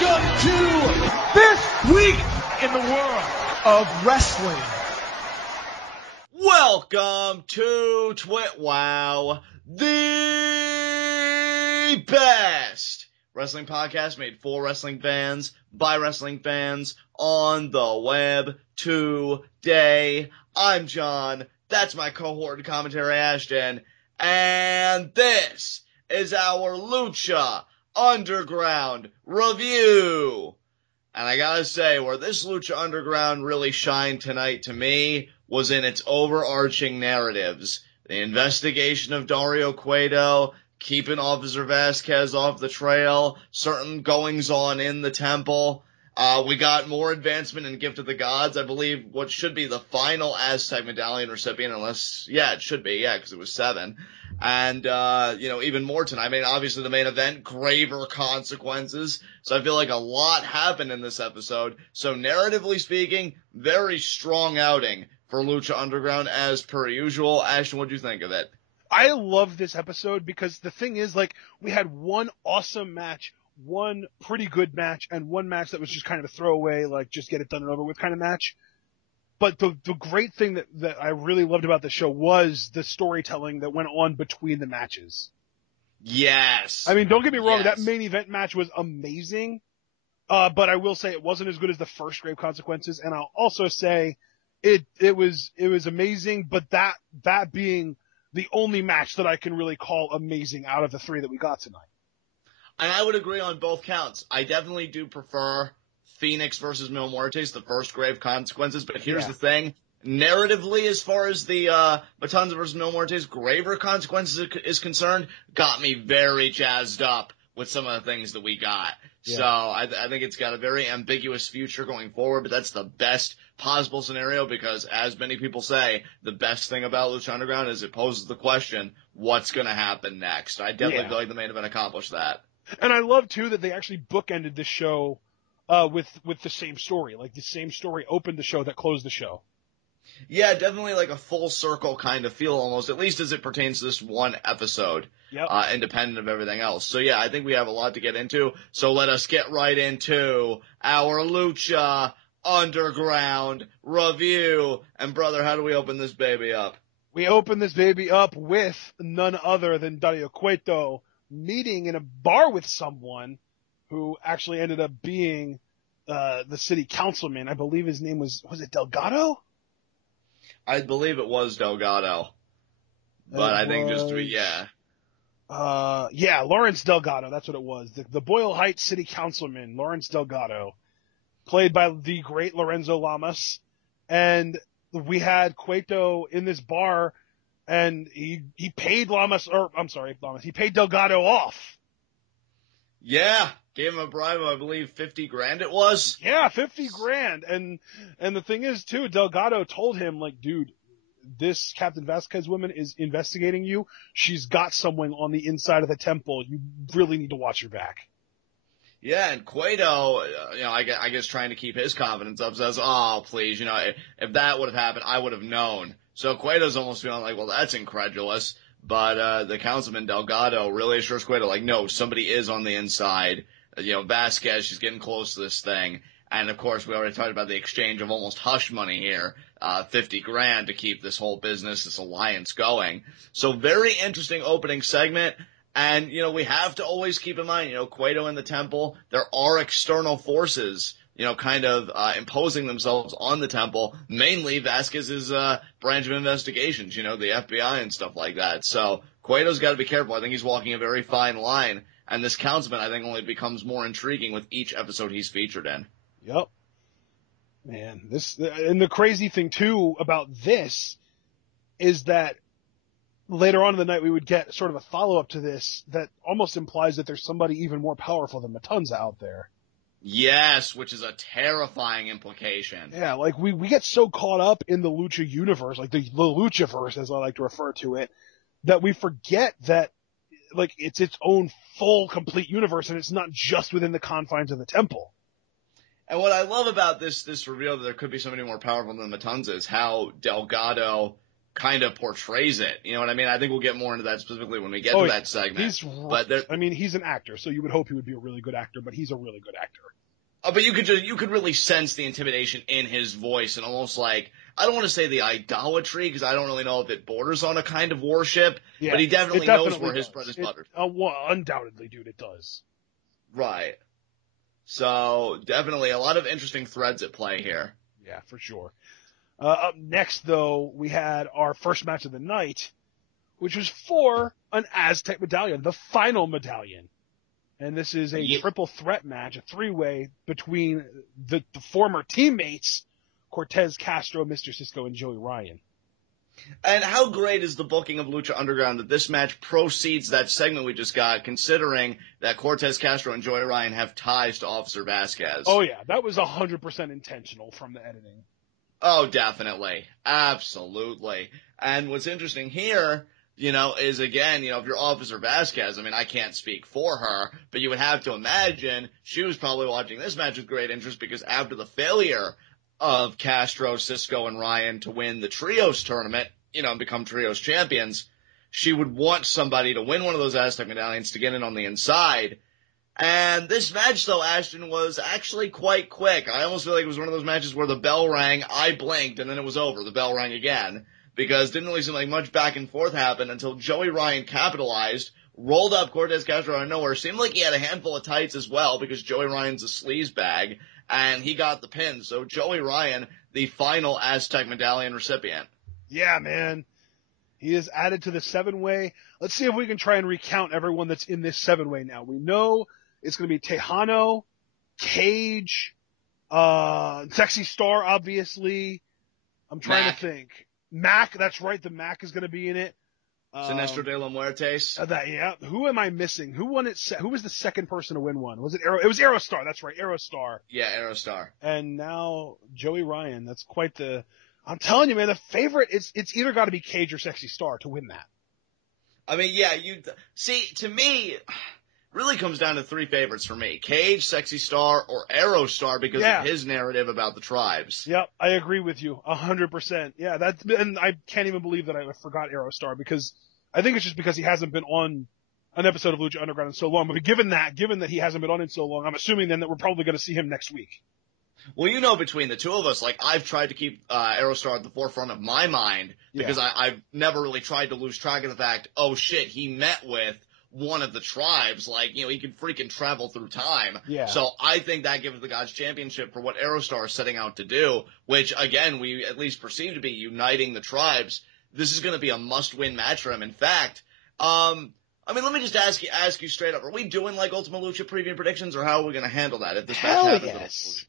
Welcome to this week in the world of wrestling. Welcome to TWitWoW, the best wrestling podcast made for wrestling fans, by wrestling fans, on the web today. I'm John, that's my cohort commentary Ashton, and this is our Lucha Underground review. And I gotta say, where this Lucha Underground really shined tonight to me was in its overarching narratives. The investigation of Dario Cueto, keeping Officer Vasquez off the trail, certain goings-on in the temple. We got more advancement in Gift of the Gods. I believe what should be the final Aztec Medallion recipient, it should be, because it was 7. And, even more tonight. I mean, obviously the main event, graver consequences. So I feel like a lot happened in this episode. So narratively speaking, very strong outing for Lucha Underground as per usual. Ashton, what do you think of it? I love this episode because the thing is, we had one awesome match, one pretty good match, and one match that was just kind of a throwaway, just get it done and over with kind of match. But the great thing that I really loved about the show was the storytelling that went on between the matches. Yes. I mean, don't get me wrong, that main event match was amazing, but I will say it wasn't as good as the first Grave Consequences, and I'll also say it was amazing, but that being the only match that I can really call amazing out of the 3 that we got tonight. And I would agree on both counts. I definitely do prefer Phoenix versus Mil Muertes, the first Grave Consequences, but here's the thing. Narratively, as far as the Matanza versus Mil Muertes, Graver Consequences is concerned, got me very jazzed up with some of the things that we got. Yeah. So I think it's got a very ambiguous future going forward, but that's the best possible scenario because, as many people say, the best thing about Lucha Underground is it poses the question, what's going to happen next? I definitely feel like the main event accomplished that. And I love, too, that they actually bookended the show with the same story. Like, the same story opened the show that closed the show. Yeah, definitely like a full circle kind of feel almost, at least as it pertains to this one episode, independent of everything else. So yeah, I think we have a lot to get into. So let us get right into our Lucha Underground review. And brother, how do we open this baby up? We open this baby up with none other than Dario Cueto meeting in a bar with someone who actually ended up being the city councilman. I believe his name was it Delgado? I believe it was Delgado. But I think just to be, Lawrence Delgado, that's what it was. The Boyle Heights city councilman, Lawrence Delgado, played by the great Lorenzo Lamas. And we had Cueto in this bar, and he paid he paid Delgado off. Yeah, gave him a bribe of, I believe, $50,000 it was. Yeah, $50,000. And the thing is, too, Delgado told him, dude, this Captain Vasquez woman is investigating you. She's got someone on the inside of the temple. You really need to watch your back. Yeah, and Cueto, I guess trying to keep his confidence up, says, oh, please, if that would have happened, I would have known. So Cueto's almost feeling like, well, that's incredulous. But the Councilman Delgado really assures Cueto, no, somebody is on the inside. Vasquez, she's getting close to this thing. And, of course, we already talked about the exchange of almost hush money here, $50,000 to keep this whole business, this alliance going. So very interesting opening segment. And, we have to always keep in mind, Cueto in the temple, there are external forces, imposing themselves on the temple, mainly Vasquez's branch of investigations, the FBI and stuff like that. So Cueto's got to be careful. I think he's walking a very fine line. And this councilman, I think, only becomes more intriguing with each episode he's featured in. Yep. Man, and the crazy thing, too, about this is that later on in the night we would get sort of a follow-up to this that almost implies that there's somebody even more powerful than Matanza out there. Yes, which is a terrifying implication. Yeah, we get so caught up in the Lucha universe, the Luchaverse, as I like to refer to it, that we forget that, it's its own full, complete universe, and it's not just within the confines of the temple. And what I love about this reveal that there could be somebody more powerful than Matanza is how Delgado kind of portrays it. You know what I mean? I think we'll get more into that specifically when we get to that segment. He's an actor, so you would hope he would be a really good actor, but he's a really good actor. But you could really sense the intimidation in his voice and almost like, I don't want to say the idolatry because I don't really know if it borders on a kind of worship, but he definitely knows where his bread is buttered. Undoubtedly, dude, it does. Right. So definitely a lot of interesting threads at play here. Yeah, for sure. Up next, though, we had our first match of the night, which was for an Aztec medallion, the final medallion. And this is a triple threat match, a three-way between the former teammates, Cortez, Castro, Mr. Cisco, and Joey Ryan. And how great is the booking of Lucha Underground that this match proceeds that segment we just got, considering that Cortez, Castro, and Joey Ryan have ties to Officer Vasquez? Oh, yeah. That was 100% intentional from the editing. Oh, definitely. Absolutely. And what's interesting here, is again, if you're Officer Vasquez, I mean, I can't speak for her, but you would have to imagine she was probably watching this match with great interest because after the failure of Castro, Cisco, and Ryan to win the Trios tournament, and become Trios champions, she would want somebody to win one of those Aztec medallions to get in on the inside. And this match, though, Ashton, was actually quite quick. I almost feel like it was one of those matches where the bell rang, I blinked, and then it was over. The bell rang again. Because it didn't really seem like much back and forth happened until Joey Ryan capitalized, rolled up Cortez Castro out of nowhere. Seemed like he had a handful of tights as well because Joey Ryan's a sleaze bag, and he got the pin. So Joey Ryan, the final Aztec medallion recipient. Yeah, man. He is added to the 7-way. Let's see if we can try and recount everyone that's in this 7-way now. We know it's going to be Tejano, Cage, Sexy Star, obviously. I'm trying to think. Mac, that's right. The Mac is going to be in it. Sinestro de la Muertes. Yeah. Who am I missing? Who won it? Who was the second person to win one? Was it It was Aerostar. That's right. Aerostar. Yeah, Aerostar. And now Joey Ryan. That's quite the, I'm telling you, man, the favorite it's either got to be Cage or Sexy Star to win that. I mean, yeah, see, to me, really comes down to three favorites for me. Cage, Sexy Star, or Aerostar because of his narrative about the tribes. Yep, I agree with you 100%. Yeah, and I can't even believe that I forgot Aerostar because I think it's just because he hasn't been on an episode of Lucha Underground in so long. But given that he hasn't been on in so long, I'm assuming then that we're probably going to see him next week. Well, between the two of us, like, I've tried to keep Aerostar at the forefront of my mind because I've never really tried to lose track of the fact, oh shit, he met with one of the tribes, like, he could freaking travel through time. Yeah. So I think that gives the Gods Championship for what Aerostar is setting out to do, which, again, we at least perceive to be uniting the tribes. This is going to be a must-win match for him. In fact, I mean, let me just ask you straight up, are we doing, like, Ultima Lucha preview predictions, or how are we going to handle that if this match happens? Yes.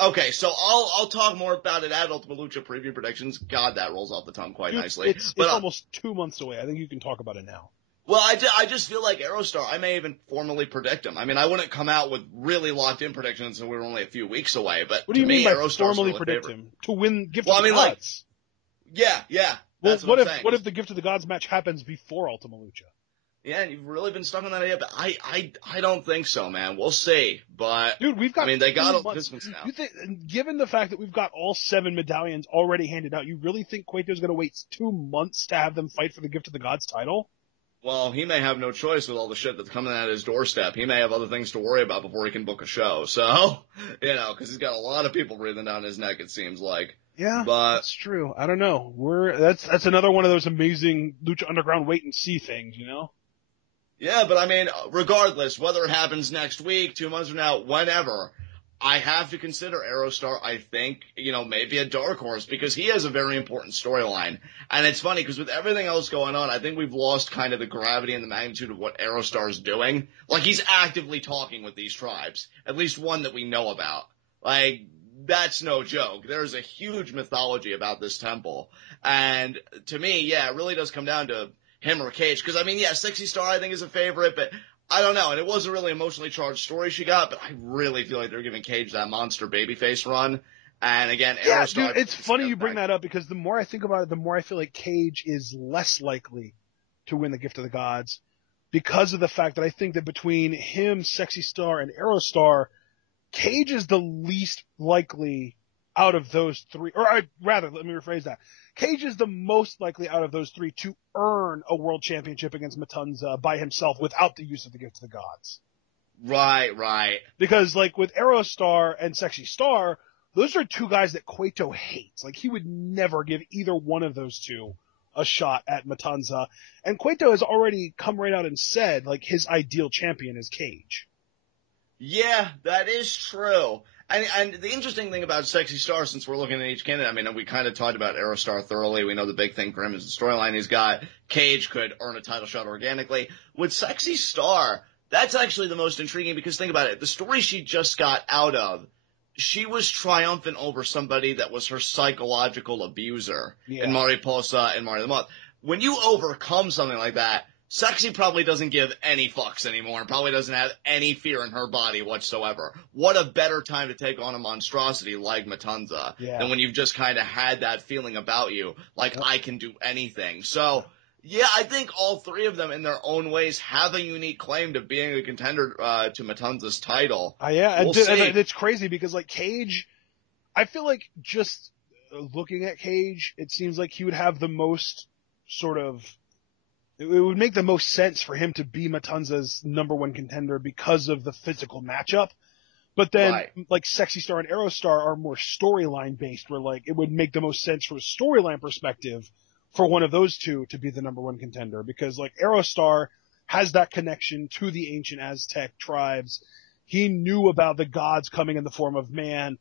Okay, so I'll talk more about it at Ultima Lucha preview predictions. God, that rolls off the tongue quite nicely. It's almost 2 months away. I think you can talk about it now. Well, I just feel like Aerostar, I may even formally predict him. I mean, I wouldn't come out with really locked-in predictions until we were only a few weeks away, but what do you mean by formally predict favorite. him? To win Gift of the Gods? Yeah. Well, what if the Gift of the Gods match happens before Ultima Lucha? Yeah, you've really been stuck on that idea, but I don't think so, man. We'll see, but dude, we've got. I mean, they got all participants now. You think, given the fact that we've got all 7 medallions already handed out, you really think Cueto's going to wait 2 months to have them fight for the Gift of the Gods title? Well, he may have no choice with all the shit that's coming at his doorstep. He may have other things to worry about before he can book a show. So, because he's got a lot of people breathing down his neck, it seems like. Yeah, but that's true. I don't know. That's another one of those amazing Lucha Underground wait and see things, Yeah, but I mean, regardless, whether it happens next week, 2 months from now, whenever, I have to consider Aerostar, I think, maybe a dark horse because he has a very important storyline. And it's funny because with everything else going on, I think we've lost kind of the gravity and the magnitude of what Aerostar is doing. Like, he's actively talking with these tribes, at least one that we know about. Like, that's no joke. There's a huge mythology about this temple. And to me, yeah, it really does come down to him or Cage. Because, I mean, yeah, Sexy Star I think is a favorite, but I don't know. And it was a really emotionally charged story she got, but I really feel like they're giving Cage that monster babyface run. And again, yeah, Aerostar. Dude, it's funny you bring that up because the more I think about it, the more I feel like Cage is less likely to win the Gift of the Gods because of the fact that I think that between him, Sexy Star, and Aerostar, Cage is the least likely out of those three, rather, let me rephrase that. Cage is the most likely out of those three to earn a world championship against Matanza by himself without the use of the Gift of the Gods. Right. Because, like, with Aerostar and Sexy Star, those are two guys that Cueto hates. Like, he would never give either one of those two a shot at Matanza. And Cueto has already come right out and said, like, his ideal champion is Cage. Yeah, that is true. And the interesting thing about Sexy Star, since we're looking at each candidate, I mean, we kind of talked about Aerostar thoroughly. We know the big thing for him is the storyline he's got. Cage could earn a title shot organically. With Sexy Star, that's actually the most intriguing because think about it. The story she just got out of, she was triumphant over somebody that was her psychological abuser in Mariposa and Mario the Moth. When you overcome something like that, Sexy probably doesn't give any fucks anymore and probably doesn't have any fear in her body whatsoever. What a better time to take on a monstrosity like Matanza than when you've just kind of had that feeling about you, like I can do anything. So, yeah, I think all three of them in their own ways have a unique claim to being a contender to Matanza's title. We'll see. And it's crazy because, like, Cage, I feel like just looking at Cage, it seems like he would have the most sort of, it would make the most sense for him to be Matanza's number one contender because of the physical matchup. But then, like, Sexy Star and Aerostar are more storyline based, where, like, it would make the most sense from a storyline perspective for one of those two to be the number one contender. Because, like, Aerostar has that connection to the ancient Aztec tribes. He knew about the gods coming in the form of man,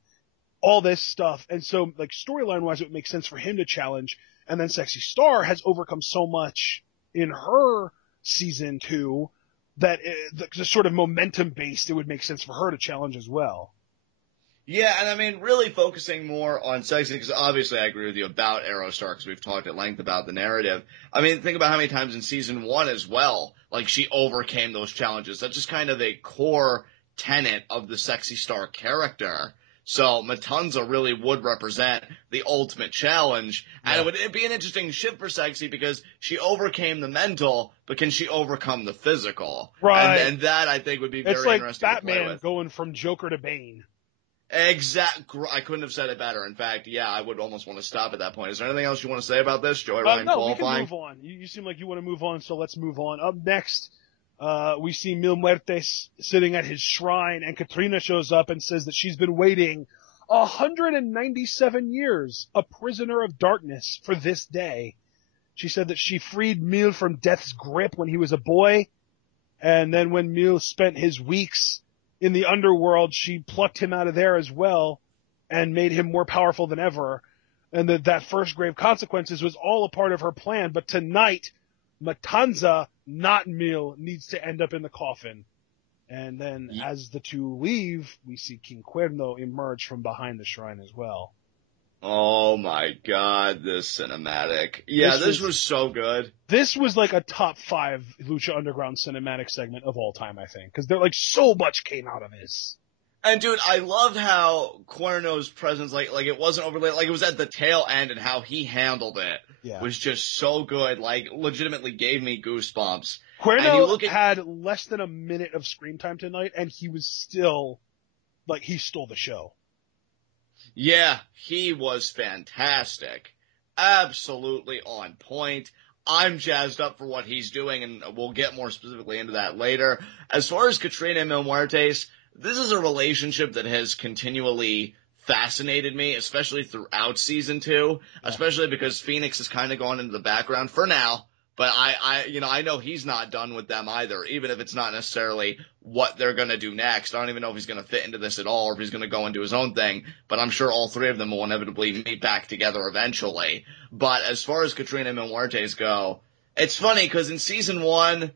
all this stuff. And so, like, storyline wise, it would make sense for him to challenge. And then Sexy Star has overcome so much in her season 2 that the sort of momentum based, it would make sense for her to challenge as well. Yeah, and I mean, really focusing more on Sexy, because obviously I agree with you about Aerostar, because we've talked at length about the narrative. I mean, think about how many times in season 1 as well, like, she overcame those challenges. That's just kind of a core tenet of the Sexy Star character. So Matanza really would represent the ultimate challenge. And it would be an interesting shift for Sexy because she overcame the mental, but can she overcome the physical? Right. And that, I think, would be very interesting to play with. It's like Batman going from Joker to Bane. I couldn't have said it better. In fact, yeah, I would almost want to stop at that point. Is there anything else you want to say about this? Joyride qualifying? We can move on. You seem like you want to move on, so let's move on. Up next, we see Mil Muertes sitting at his shrine, and Katrina shows up and says that she's been waiting 197 years, a prisoner of darkness, for this day. She said that she freed Mil from death's grip when he was a boy, and then when Mil spent his weeks in the underworld, she plucked him out of there as well and made him more powerful than ever. And that first grave consequences was all a part of her plan. But tonight, Matanza, not Mil, needs to end up in the coffin. And then as the two leave, we see King Cuerno emerge from behind the shrine as well. Oh my god, this cinematic. Yeah, this was so good. This was like a top 5 Lucha Underground cinematic segment of all time, I think. Because they're like, so much came out of this. And dude, I loved how Cuerno's presence, like it wasn't overly, like it was at the tail end, and how he handled it was just so good. Like, legitimately gave me goosebumps. Cuerno had less than a minute of screen time tonight, and he was still, like, he stole the show. Yeah, he was fantastic. Absolutely on point. I'm jazzed up for what he's doing, and we'll get more specifically into that later. As far as Katrina and Mil Muertes, this is a relationship that has continually fascinated me, especially throughout season 2, especially because Phoenix has kind of gone into the background for now. But I know he's not done with them either, even if it's not necessarily what they're going to do next. I don't even know if he's going to fit into this at all, or if he's going to go and do his own thing. But I'm sure all three of them will inevitably meet back together eventually. But as far as Katrina and Mil Muertes go, it's funny because in season 1,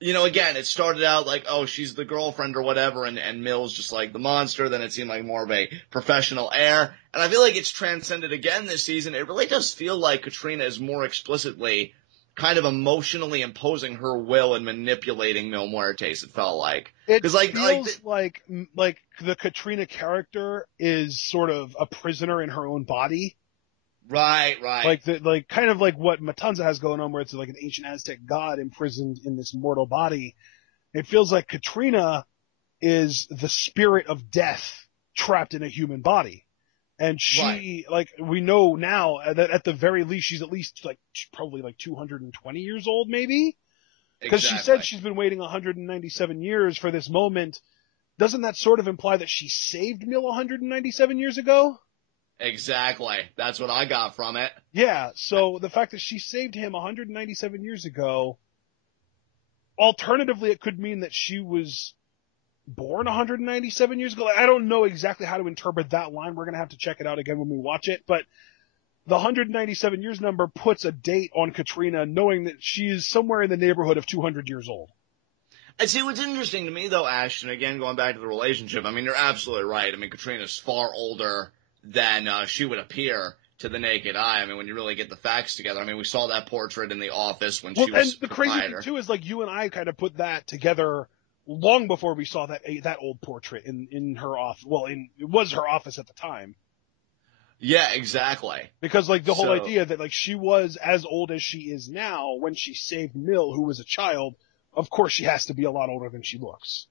again, it started out like, oh, she's the girlfriend or whatever, and Mil's just like the monster. Then it seemed like more of a professional heir. And I feel like it's transcended again this season. It really does feel like Katrina is more explicitly kind of emotionally imposing her will and manipulating Mil Muertes, it felt like. It feels like the Katrina character is sort of a prisoner in her own body. Right. Like kind of like what Matanza has going on, where it's like an ancient Aztec god imprisoned in this mortal body. It feels like Katrina is the spirit of death trapped in a human body. And she, like, we know now that at the very least, she's at least, like, probably, like, 220 years old, maybe? Because she said she's been waiting 197 years for this moment. Doesn't that sort of imply that she saved Mil 197 years ago? Exactly. That's what I got from it. Yeah, so the fact that she saved him 197 years ago, alternatively, it could mean that she was born 197 years ago. I don't know exactly how to interpret that line. We're going to have to check it out again when we watch it. But the 197 years number puts a date on Katrina, knowing that she is somewhere in the neighborhood of 200 years old. And see, what's interesting to me, though, Ashton, again, going back to the relationship, I mean, you're absolutely right. I mean, Katrina's far older than she would appear to the naked eye. I mean, when you really get the facts together. I mean, we saw that portrait in the office when she was and the crazy thing, too, is, like, you and I kind of put that together long before we saw that old portrait in her office. Well, it was her office at the time. Yeah, exactly. Because, like, the whole idea that, like, she was as old as she is now when she saved Mil, who was a child. Of course, she has to be a lot older than she looks.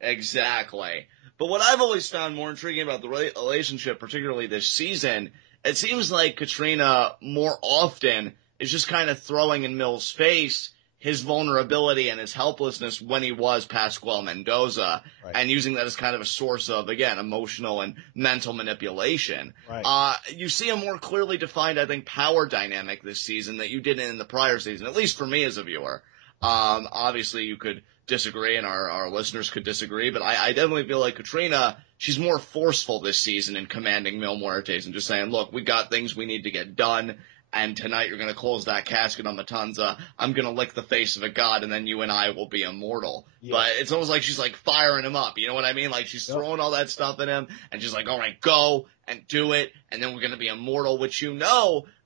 Exactly. But what I've always found more intriguing about the relationship, particularly this season, it seems like Katrina more often is just kind of throwing in Mil's face his vulnerability and his helplessness when he was Pascual Mendoza, right, and using that as kind of a source of, again, emotional and mental manipulation. Right. You see a more clearly defined, I think, power dynamic this season that you didn't in the prior season, at least for me as a viewer. Obviously you could disagree and our listeners could disagree, but I definitely feel like Katrina, she's more forceful this season in commanding Mil Muertes and just saying, look, we got things we need to get done. And tonight you're going to close that casket on Matanza. I'm going to lick the face of a god, and then you and I will be immortal. Yeah. But it's almost like she's, like, firing him up. You know what I mean? Like, she's throwing all that stuff at him, and she's like, all right, go and do it, and then we're going to be immortal, which again,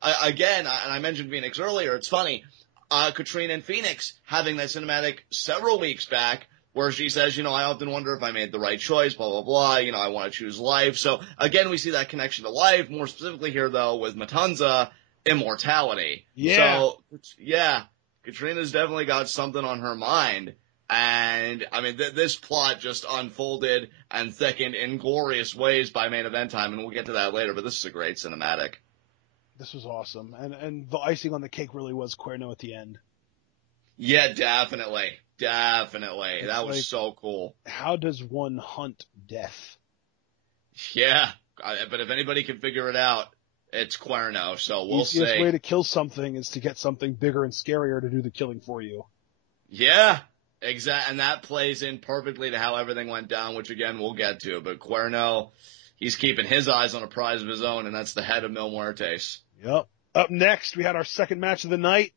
and I mentioned Phoenix earlier, it's funny, Katrina and Phoenix having that cinematic several weeks back where she says, I often wonder if I made the right choice, blah, blah, blah, I want to choose life. So, again, we see that connection to life, more specifically here, though, with Matanza, immortality. Yeah. So, yeah, Katrina's definitely got something on her mind. And, I mean, this plot just unfolded and thickened in glorious ways by main event time, and we'll get to that later, but this is a great cinematic. This was awesome. And the icing on the cake really was Cuerno at the end. Yeah, definitely. Definitely. That was so cool. How does one hunt death? Yeah, but if anybody can figure it out, it's Cuerno, so we'll see. The easiest way to kill something is to get something bigger and scarier to do the killing for you. Yeah, exactly. And that plays in perfectly to how everything went down, which again we'll get to. But Cuerno, he's keeping his eyes on a prize of his own, and that's the head of Mil Muertes. Yep. Up next, we had our second match of the night,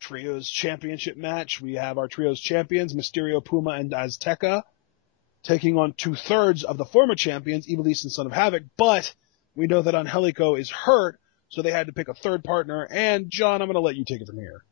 Trios Championship match. We have our Trios champions, Mysterio, Puma, and Azteca, taking on 2/3 of the former champions, Ivelisse and Son of Havoc, but we know that Angelico is hurt, so they had to pick a third partner. And, John, I'm going to let you take it from here.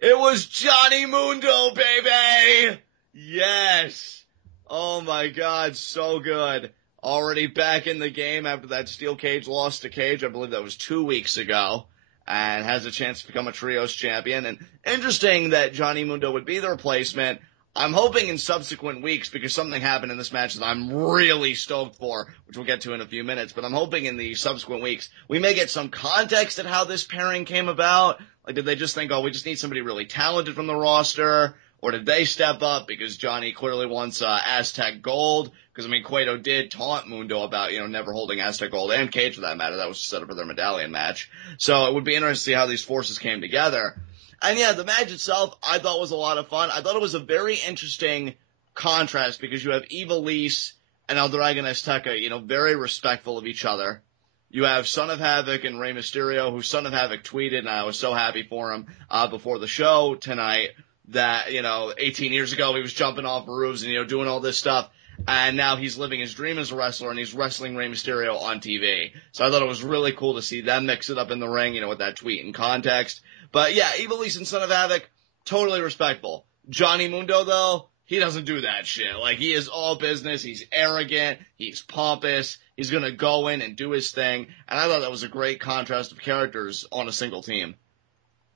It was Johnny Mundo, baby! Yes! Oh, my God, so good. Already back in the game after that steel cage loss to Cage. I believe that was 2 weeks ago. And has a chance to become a Trios champion. And interesting that Johnny Mundo would be the replacement. I'm hoping in subsequent weeks, because something happened in this match that I'm really stoked for, which we'll get to in a few minutes, but I'm hoping in the subsequent weeks we may get some context at how this pairing came about. Like, did they just think, we just need somebody really talented from the roster? Or did they step up because Johnny clearly wants Aztec gold? Because, I mean, Cueto did taunt Mundo about, never holding Aztec gold, and Cage for that matter. That was set up for their Medallion match. So it would be interesting to see how these forces came together. And yeah, the match itself I thought was a lot of fun. I thought it was a very interesting contrast because you have Ivelisse and El Dragon Azteca, very respectful of each other. You have Son of Havoc and Rey Mysterio, who Son of Havoc tweeted, and I was so happy for him before the show tonight that, 18 years ago he was jumping off roofs and, doing all this stuff. And now he's living his dream as a wrestler, and he's wrestling Rey Mysterio on TV. So I thought it was really cool to see them mix it up in the ring, with that tweet and context. But yeah, Ivelisse and Son of Havoc, totally respectful. Johnny Mundo, though, he doesn't do that shit. Like, he is all business. He's arrogant. He's pompous. He's gonna go in and do his thing. And I thought that was a great contrast of characters on a single team.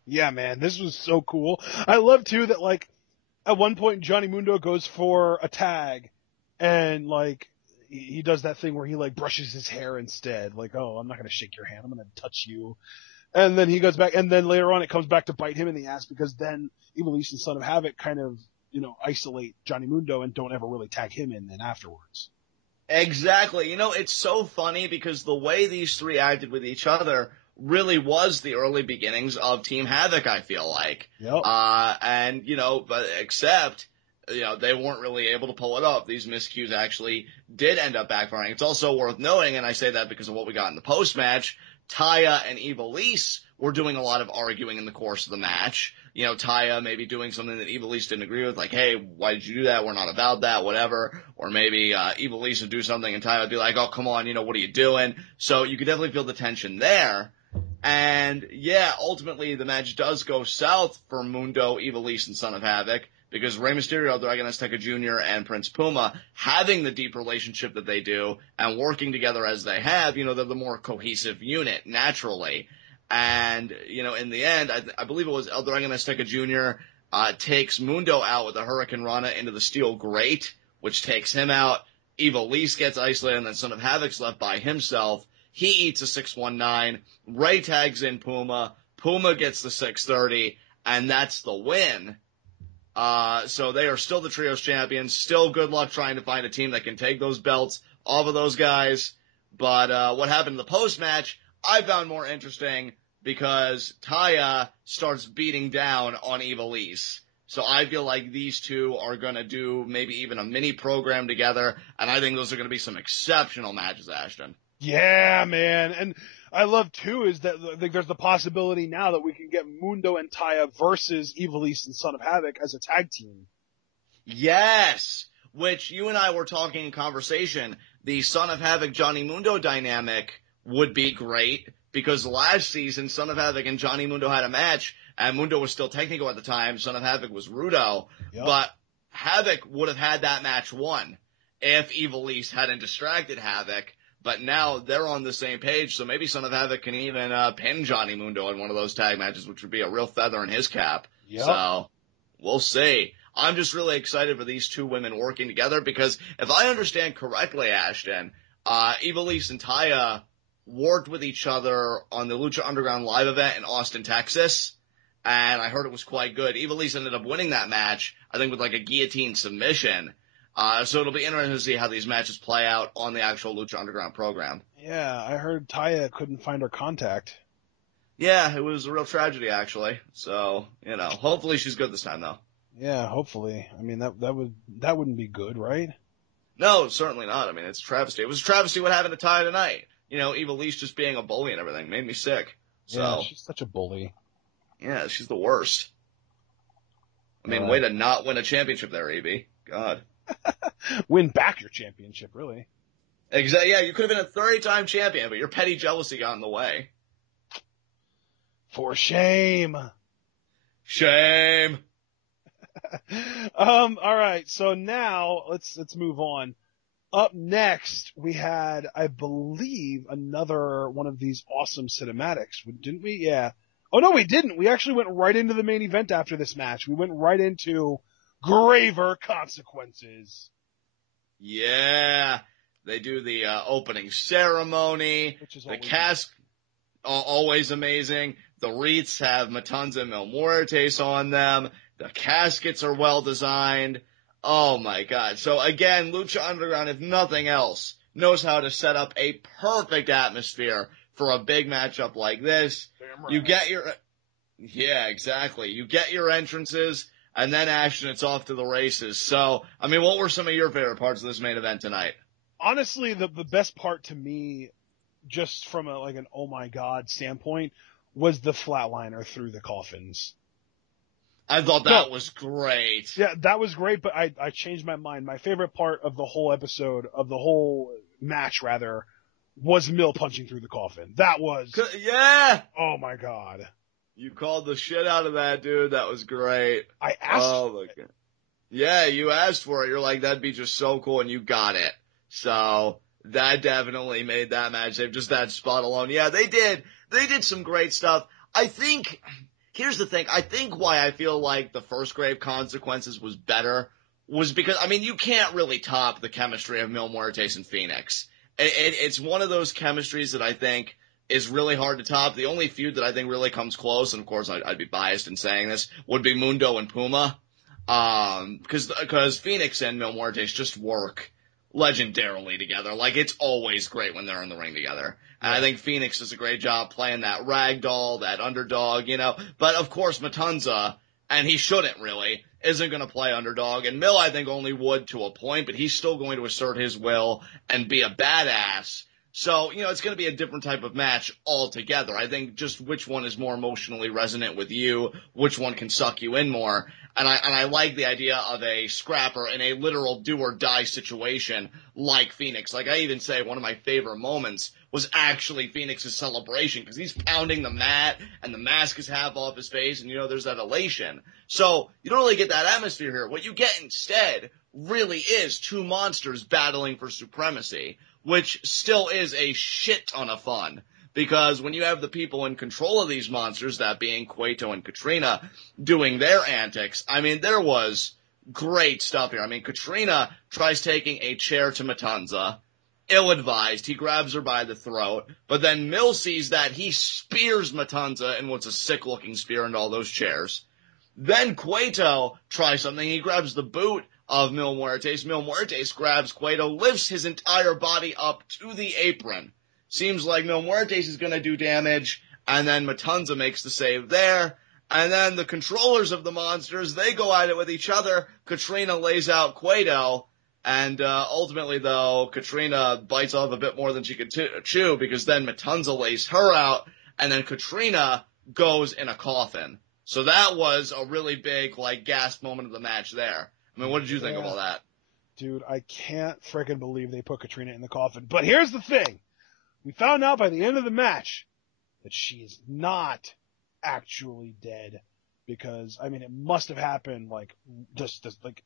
Yeah, man, this was so cool. I love, too, that, like, at one point Johnny Mundo goes for a tag. And, like, he does that thing where he like brushes his hair instead. Like, oh, I'm not going to shake your hand. I'm going to touch you. And then he goes back, and then later on it comes back to bite him in the ass because then Ivelisse and Son of Havoc kind of, isolate Johnny Mundo and don't ever really tag him in then afterwards. Exactly. It's so funny because the way these three acted with each other really was the early beginnings of Team Havoc, I feel like. Yep. But except, they weren't really able to pull it off. These miscues actually did end up backfiring. It's also worth noting, and I say that because of what we got in the post-match, Taya and Ivelisse were doing a lot of arguing in the course of the match. Taya maybe doing something that Ivelisse didn't agree with, like, hey, why did you do that? We're not about that, whatever. Or maybe Ivelisse would do something and Taya would be like, oh, come on, what are you doing? So you could definitely feel the tension there. And, yeah, ultimately the match does go south for Mundo, Ivelisse, and Son of Havoc, because Rey Mysterio, Dragon Azteca Jr., and Prince Puma having the deep relationship that they do and working together as they have, they're the more cohesive unit, naturally. And, in the end, I believe it was El Dragon Azteca Jr. Takes Mundo out with a Hurricane Rana into the steel grate, which takes him out. Ivelisse gets isolated, and then Son of Havoc's left by himself. He eats a 619. Rey tags in Puma. Puma gets the 630, and that's the win. So they are still the Trios champions. Still good luck trying to find a team that can take those belts off of those guys. But what happened in the post-match, I found more interesting because Taya starts beating down on Ivelisse. So I feel like these two are going to do maybe even a mini program together, and I think those are going to be some exceptional matches, Ashton. Yeah, man. And I love, too, is that there's the possibility now that we can get Mundo and Taya versus Ivelisse and Son of Havoc as a tag team. Yes! Which you and I were talking in conversation. The Son of Havoc Johnny Mundo dynamic would be great because last season Son of Havoc and Johnny Mundo had a match and Mundo was still Technico at the time. Son of Havoc was Rudo. Yep. But Havoc would have had that match won if Ivelisse hadn't distracted Havoc. But now they're on the same page, so maybe Son of Havoc can even pin Johnny Mundo in one of those tag matches, which would be a real feather in his cap. Yep. So we'll see. I'm just really excited for these two women working together because if I understand correctly, Ashton, Ivelisse and Taya worked with each other on the Lucha Underground live event in Austin, Texas, and I heard it was quite good. Ivelisse ended up winning that match, I think with like a guillotine submission. So it'll be interesting to see how these matches play out on the actual Lucha Underground program. Yeah, I heard Taya couldn't find her contact. Yeah, it was a real tragedy, actually. So, hopefully she's good this time, though. Yeah, hopefully. I mean, that wouldn't be good, right? No, certainly not. I mean, it's a travesty. It was a travesty what happened to Taya tonight. Ivelisse just being a bully and everything made me sick. So, yeah, she's such a bully. Yeah, she's the worst. I mean, way to not win a championship there, Evie. God. Win back your championship, really. Exactly. Yeah, you could have been a 30-time champion, but your petty jealousy got in the way. For shame. Shame. All right. So now let's move on. Up next, we had, I believe, another one of these awesome cinematics, didn't we? Yeah. Oh no, we didn't. We actually went right into the main event after this match. We went right into Graver Consequences. Yeah, they do the opening ceremony. The cast, always amazing. The wreaths have Matanza and Mil Muertes on them. The caskets are well designed. Oh my God. So again, Lucha Underground, if nothing else, knows how to set up a perfect atmosphere for a big matchup like this. Damn right. You get your entrances. And then, Ashton, it's off to the races. So, I mean, what were some of your favorite parts of this main event tonight? Honestly, the best part to me, just from an oh my God standpoint, was the flatliner through the coffins. I thought that was great. Yeah, that was great, but I changed my mind. My favorite part of the whole episode, of the whole match, rather, was Mil punching through the coffin. That was... Yeah! Oh my God. You called the shit out of that, dude. That was great. I asked for it. God. Yeah, you asked for it. You're like, that'd be just so cool, and you got it. So, that definitely made that match. Just that spot alone. Yeah, they did some great stuff. I think, here's the thing. I think why I feel like the first Grave Consequences was better was because, I mean, you can't really top the chemistry of Mil Muertes and Phoenix. It's one of those chemistries that I think is really hard to top. The only feud that I think really comes close, and of course I'd be biased in saying this, would be Mundo and Puma. Because Phoenix and Mil Muertes just work legendarily together. Like, it's always great when they're in the ring together. And I think Phoenix does a great job playing that ragdoll, that underdog, you know. But of course Matanza, and he shouldn't really, isn't going to play underdog. And Mil, I think, only would to a point, but he's still going to assert his will and be a badass. So, you know, it's going to be a different type of match altogether. I think just which one is more emotionally resonant with you, which one can suck you in more. And I like the idea of a scrapper in a literal do-or-die situation like Phoenix. Like, I even say one of my favorite moments was actually Phoenix's celebration, because he's pounding the mat, and the mask is half off his face, and, you know, there's that elation. So, you don't really get that atmosphere here. What you get instead really is two monsters battling for supremacy, which still is a shit ton of fun. Because when you have the people in control of these monsters, that being Cueto and Katrina, doing their antics, I mean, there was great stuff here. I mean, Katrina tries taking a chair to Matanza, ill-advised. He grabs her by the throat, but then Mil sees that. He spears Matanza in what's a sick-looking spear into all those chairs. Then Cueto tries something. He grabs the boot of Mil Muertes. Mil Muertes grabs Cueto, lifts his entire body up to the apron. Seems like Mil Muertes is going to do damage, and then Matanza makes the save there. And then the controllers of the monsters, they go at it with each other. Katrina lays out Cueto, and ultimately, though, Katrina bites off a bit more than she could chew, because then Matanza lays her out, and then Katrina goes in a coffin. So that was a really big, like, gasp moment of the match there. I mean, what did you think of all that? Dude, I can't frickin' believe they put Katrina in the coffin. But here's the thing. We found out by the end of the match that she is not actually dead, because, I mean, it must have happened, like, just like,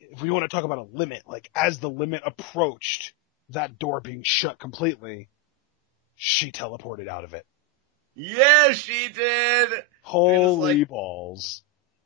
if we want to talk about a limit, like, as the limit approached that door being shut completely, she teleported out of it. Yeah, she did! Holy balls.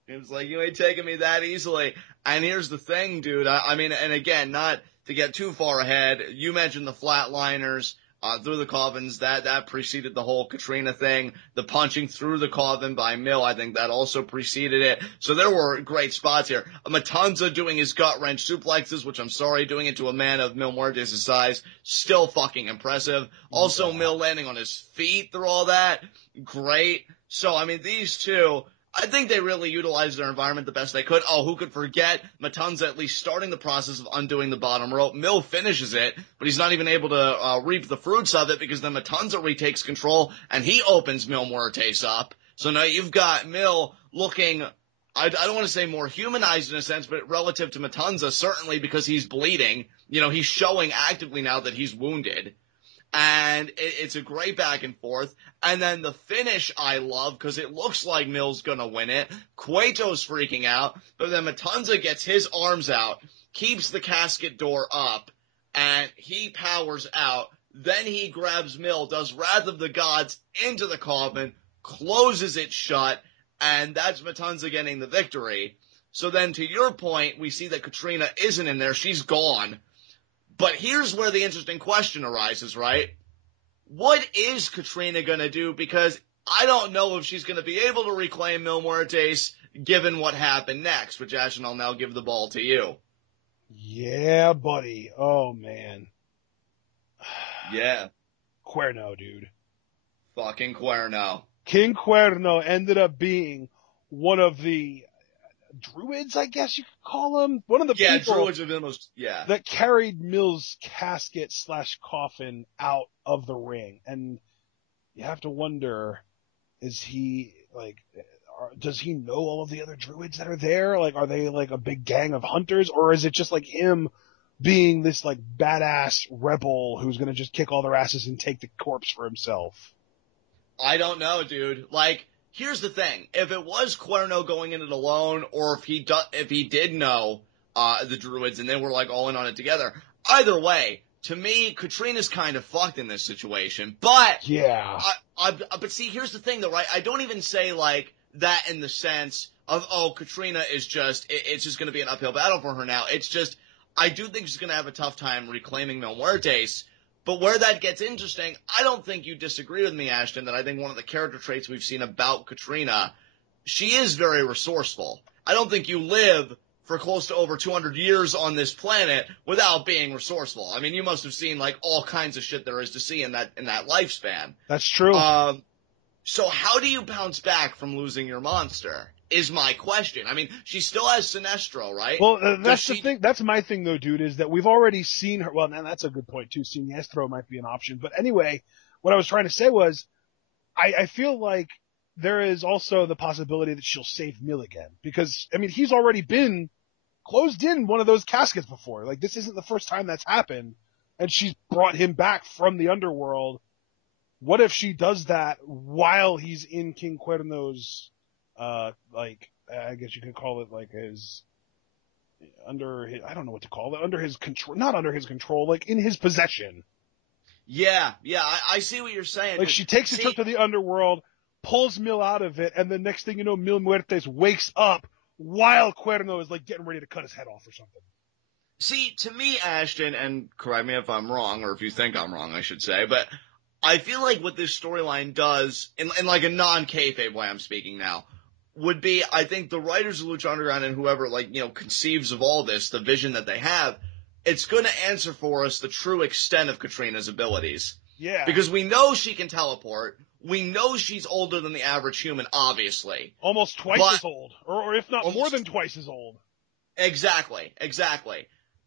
It was like, you ain't taking me that easily. And here's the thing, dude. I mean, and again, not to get too far ahead, you mentioned the flatliners through the coffins. That preceded the whole Katrina thing. The punching through the coffin by Mil, I think that also preceded it. So there were great spots here. Matanza doing his gut-wrench suplexes, which I'm sorry, doing it to a man of Mil Muertes' size, still fucking impressive. Also, Mil landing on his feet through all that, great. So, I mean, these two, I think they really utilized their environment the best they could. Oh, who could forget Matanza at least starting the process of undoing the bottom rope. Mil finishes it, but he's not even able to reap the fruits of it, because then Matanza retakes control and he opens Mil Muertes up. So now you've got Mil looking, I don't want to say more humanized in a sense, but relative to Matanza, certainly, because he's bleeding. You know, he's showing actively now that he's wounded. And it's a great back and forth. And then the finish I love, because it looks like Mil's gonna win it. Cueto's freaking out, but then Matanza gets his arms out, keeps the casket door up, and he powers out. Then he grabs Mil, does Wrath of the Gods into the coffin, closes it shut, and that's Matanza getting the victory. So then, to your point, we see that Katrina isn't in there. She's gone. But here's where the interesting question arises, right? What is Katrina going to do? Because I don't know if she's going to be able to reclaim Mil Muertes given what happened next, which, Ashton, I'll now give the ball to you. Yeah, buddy. Oh, man. Yeah. Cuerno, dude. Fucking Cuerno. King Cuerno ended up being one of the druids, I guess you could call them. One of the people druids are the most, that carried Mil's casket / coffin out of the ring. And you have to wonder, is he, like, does he know all of the other druids that are there? Like, are they, like, a big gang of hunters? Or is it just, like, him being this, like, badass rebel who's gonna just kick all their asses and take the corpse for himself? I don't know, dude. Like, here's the thing. If it was Cuerno going in it alone, or if he did know the druids and they were, like, all in on it together, either way, to me, Katrina's kind of fucked in this situation. But yeah, but see, here's the thing, though, right? I don't even say, like, that in the sense of, oh, Catrina is just, it's just going to be an uphill battle for her now. It's just, I do think she's going to have a tough time reclaiming Mil Muertes. But where that gets interesting, I don't think you disagree with me, Ashton, that I think one of the character traits we've seen about Catrina, she is very resourceful. I don't think you live for close to over 200 years on this planet without being resourceful. I mean, you must have seen like all kinds of shit there is to see in that lifespan. That's true. So how do you bounce back from losing your monster? Is my question. I mean, she still has Sinestro, right? Well, that's the thing. That's my thing, though, dude, is that we've already seen her. Well, and that's a good point, too. Sinestro might be an option. But anyway, what I was trying to say was, I feel like there is also the possibility that she'll save Mil again. Because, I mean, he's already been closed in one of those caskets before. Like, this isn't the first time that's happened. And she's brought him back from the underworld. What if she does that while he's in King Cuerno's I guess you could call it like I don't know what to call it, under his control, not under his control, like in his possession. Yeah, I see what you're saying. Like she takes a trip to the underworld, pulls Mil out of it, and the next thing you know, Mil Muertes wakes up while Cuerno is like getting ready to cut his head off or something. See, to me, Ashton, and correct me if I'm wrong, or if you think I'm wrong, I should say, but I feel like what this storyline does, in like a non-kayfabe way I'm speaking now, would be, I think the writers of Lucha Underground and whoever, conceives of all this, the vision that they have, it's going to answer for us the true extent of Catrina's abilities. Yeah. Because we know she can teleport. We know she's older than the average human, obviously. Almost twice as old. Or if not more than twice as old. Exactly.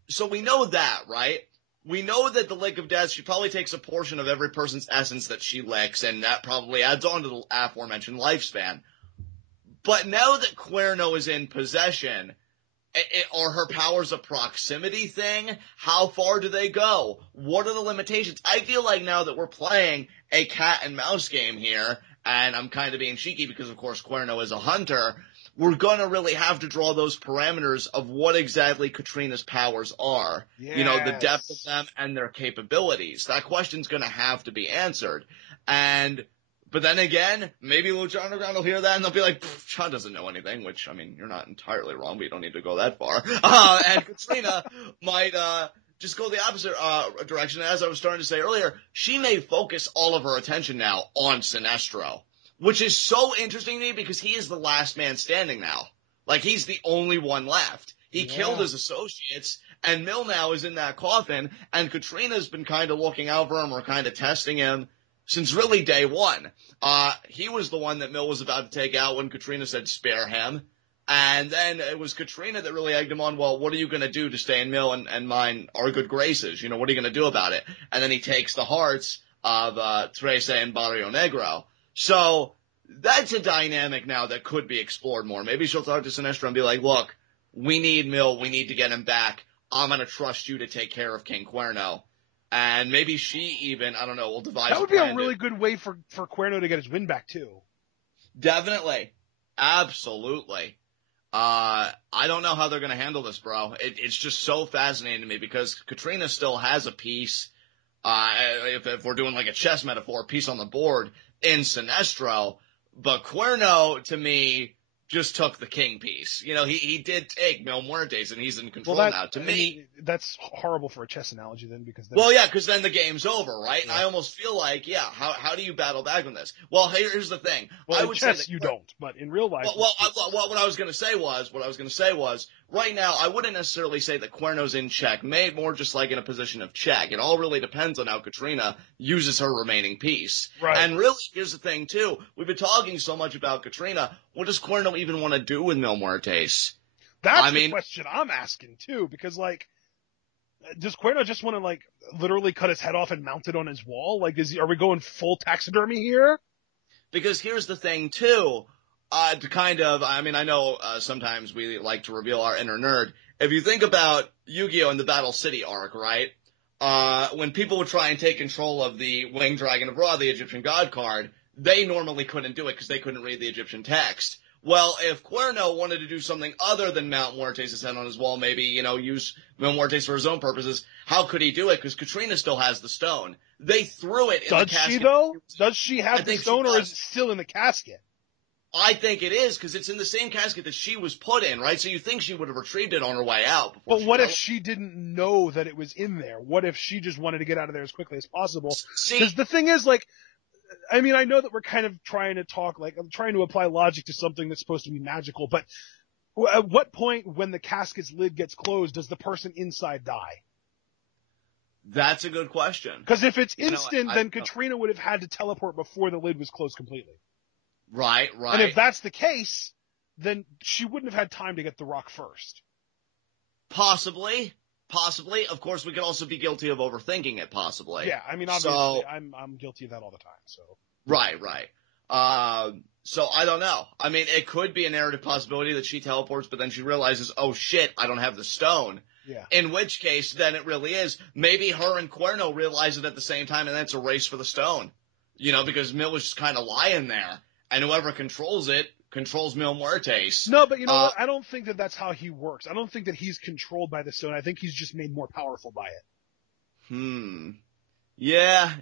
So we know that, right? We know that the Lake of Death, she probably takes a portion of every person's essence that she licks, and that probably adds on to the aforementioned lifespan. But now that Cuerno is in possession, are her powers a proximity thing? How far do they go? What are the limitations? I feel like now that we're playing a cat and mouse game here, and I'm kind of being cheeky because, of course, Cuerno is a hunter, we're going to really have to draw those parameters of what exactly Catrina's powers are. Yes. The depth of them and their capabilities. That question's going to have to be answered. But then again, maybe Lucha Underground will hear that and they'll be like, Sean doesn't know anything, which, I mean, you're not entirely wrong, but you don't need to go that far. And Catrina might just go the opposite direction. As I was starting to say earlier, she may focus all of her attention now on Sinestro, which is so interesting to me because he is the last man standing now. Like, he's the only one left. He killed his associates, and Mil now is in that coffin, and Catrina's been kind of looking out for him or kind of testing him since really day one. He was the one that Mil was about to take out when Catrina said spare him. And then it was Catrina that really egged him on, well, what are you going to do to stay in Mil and mine our good graces? What are you going to do about it? And then he takes the hearts of Trece and Barrio Negro. So that's a dynamic now that could be explored more. Maybe she'll talk to Sinestro and be like, look, we need Mil. We need to get him back. I'm going to trust you to take care of King Cuerno. And maybe she even, I don't know, will devise that would be a really good way for Cuerno to get his win back, too. Definitely. Absolutely. I don't know how they're going to handle this, bro. It's just so fascinating to me because Catrina still has a piece, if we're doing like a chess metaphor, piece on the board in Sinestro. But Cuerno, to me, just took the king piece. He did take Mil Muertes, and he's in control now. To me, that's horrible for a chess analogy then, because because then the game's over, right? Yeah. And I almost feel like, how do you battle back on this? Well, here's the thing. Well, I would say that you don't, but in real life. What I was going to say was, right now, I wouldn't necessarily say that Cuerno's in checkmate, more just like in a position of check. It all really depends on how Catrina uses her remaining piece. Right. And really, here's the thing, too. We've been talking so much about Catrina. What does Cuerno even want to do with Mil Muertes? That's the question I'm asking, too, because, does Cuerno just want to, literally cut his head off and mount it on his wall? Are we going full taxidermy here? Because here's the thing, too. I know sometimes we like to reveal our inner nerd. If you think about Yu-Gi-Oh! In the Battle City arc, right? When people would try and take control of the Winged Dragon of Ra, the Egyptian god card, they normally couldn't do it because they couldn't read the Egyptian text. Well, if Cuerno wanted to do something other than mount Muertes' head on his wall, maybe, use Mil Muertes for his own purposes, how could he do it? Because Catrina still has the stone. They threw it in the casket. Does she, though? Does she have the stone, or is it still in the casket? I think it is, because it's in the same casket that she was put in, right? So you think she would have retrieved it on her way out. But what if she didn't know that it was in there? What if she just wanted to get out of there as quickly as possible? Because the thing is, like, I mean, I know that we're kind of trying to talk, like, I'm trying to apply logic to something that's supposed to be magical, but at what point when the casket's lid gets closed does the person inside die? That's a good question. Because if it's instant, then Katrina would have had to teleport before the lid was closed completely. Right. And if that's the case, then she wouldn't have had time to get the rock first. Possibly. Of course, we could also be guilty of overthinking it, possibly. Yeah, I mean, obviously, I'm guilty of that all the time, so. Right. So I don't know. I mean, it could be a narrative possibility that she teleports, but then she realizes, oh shit, I don't have the stone. Yeah. In which case, then it really is. Maybe her and Cuerno realize it at the same time, and then it's a race for the stone. You know, because Mil was just kind of lying there. And whoever controls it controls Mil Muertes. No, but you know what? I don't think that that's how he works. I don't think that he's controlled by the stone. I think he's just made more powerful by it. Yeah.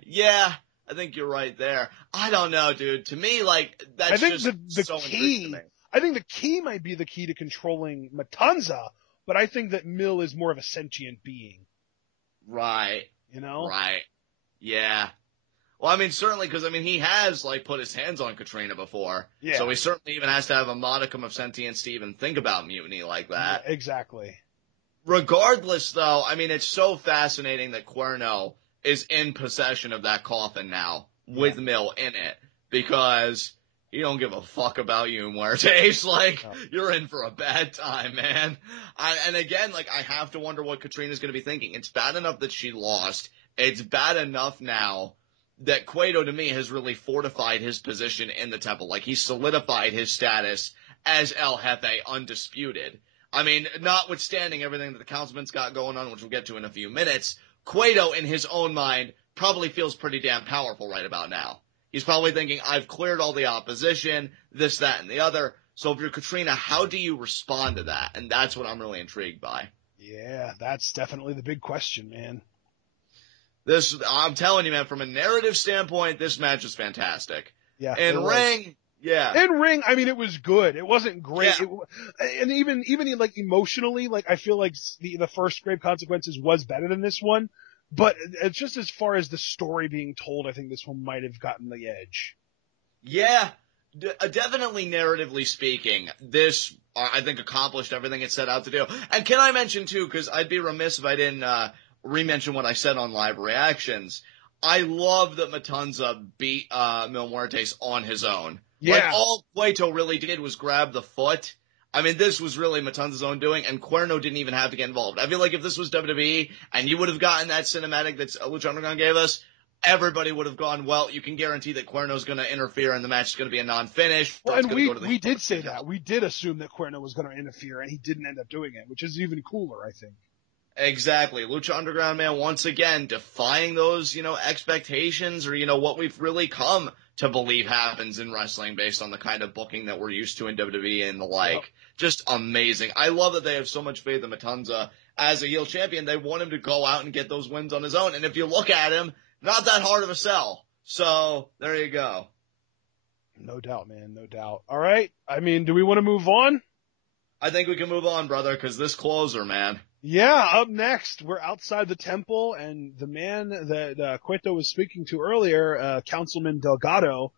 I think you're right there. I don't know, dude. To me, like, that's I think just so key. I think the key might be the key to controlling Matanza, but I think that Mil is more of a sentient being. Right. You know? Right. Yeah. Well, I mean, certainly, because, I mean, he has, like, put his hands on Katrina before. Yeah. So he certainly even has to have a modicum of sentience to even think about mutiny like that. Yeah, exactly. Regardless, though, I mean, it's so fascinating that Cuerno is in possession of that coffin now with Mil in it, because he don't give a fuck about you, Muertes. Like, you're in for a bad time, man. And again, like, I have to wonder what Katrina's going to be thinking. It's bad enough that she lost. It's bad enough now that Cueto, to me, has really fortified his position in the temple. Like, he's solidified his status as El Jefe, undisputed. I mean, notwithstanding everything that the councilman's got going on, which we'll get to in a few minutes, Cueto, in his own mind, probably feels pretty damn powerful right about now. He's probably thinking, I've cleared all the opposition, this, that, and the other. So if you're Katrina, how do you respond to that? And that's what I'm really intrigued by. Yeah, that's definitely the big question, man. I'm telling you, man, from a narrative standpoint, this match is fantastic. Yeah. In ring, I mean, it was good. It wasn't great. Yeah. And even like emotionally, like I feel like the first Grave Consequences was better than this one. But it's just as far as the story being told, I think this one might have gotten the edge. Yeah. Definitely narratively speaking, this, I think, accomplished everything it set out to do. And can I mention, too, because I'd be remiss if I didn't re-mention what I said on live reactions. I love that Matanza beat Mil Muertes on his own. Yeah. Like, all Cueto really did was grab the foot. I mean, this was really Matanza's own doing, and Cuerno didn't even have to get involved. I feel like if this was WWE, and you would have gotten that cinematic that Lucha Underground gave us, everybody would have gone, well, you can guarantee that Cuerno's going to interfere, and the match is going to be a non-finish. Well, and we did say that. We did assume that Cuerno was going to interfere, and he didn't end up doing it, which is even cooler, I think. Exactly. Lucha Underground, man, once again, defying those, expectations or, what we've really come to believe happens in wrestling based on the kind of booking that we're used to in WWE and the like. Yep. Just amazing. I love that they have so much faith in Matanza as a heel champion. They want him to go out and get those wins on his own. And if you look at him, not that hard of a sell. So, there you go. No doubt, man. No doubt. All right. I mean, do we want to move on? I think we can move on, brother, because this closer, man. Yeah, up next, we're outside the temple, and the man that Cueto was speaking to earlier, Councilman Delgado,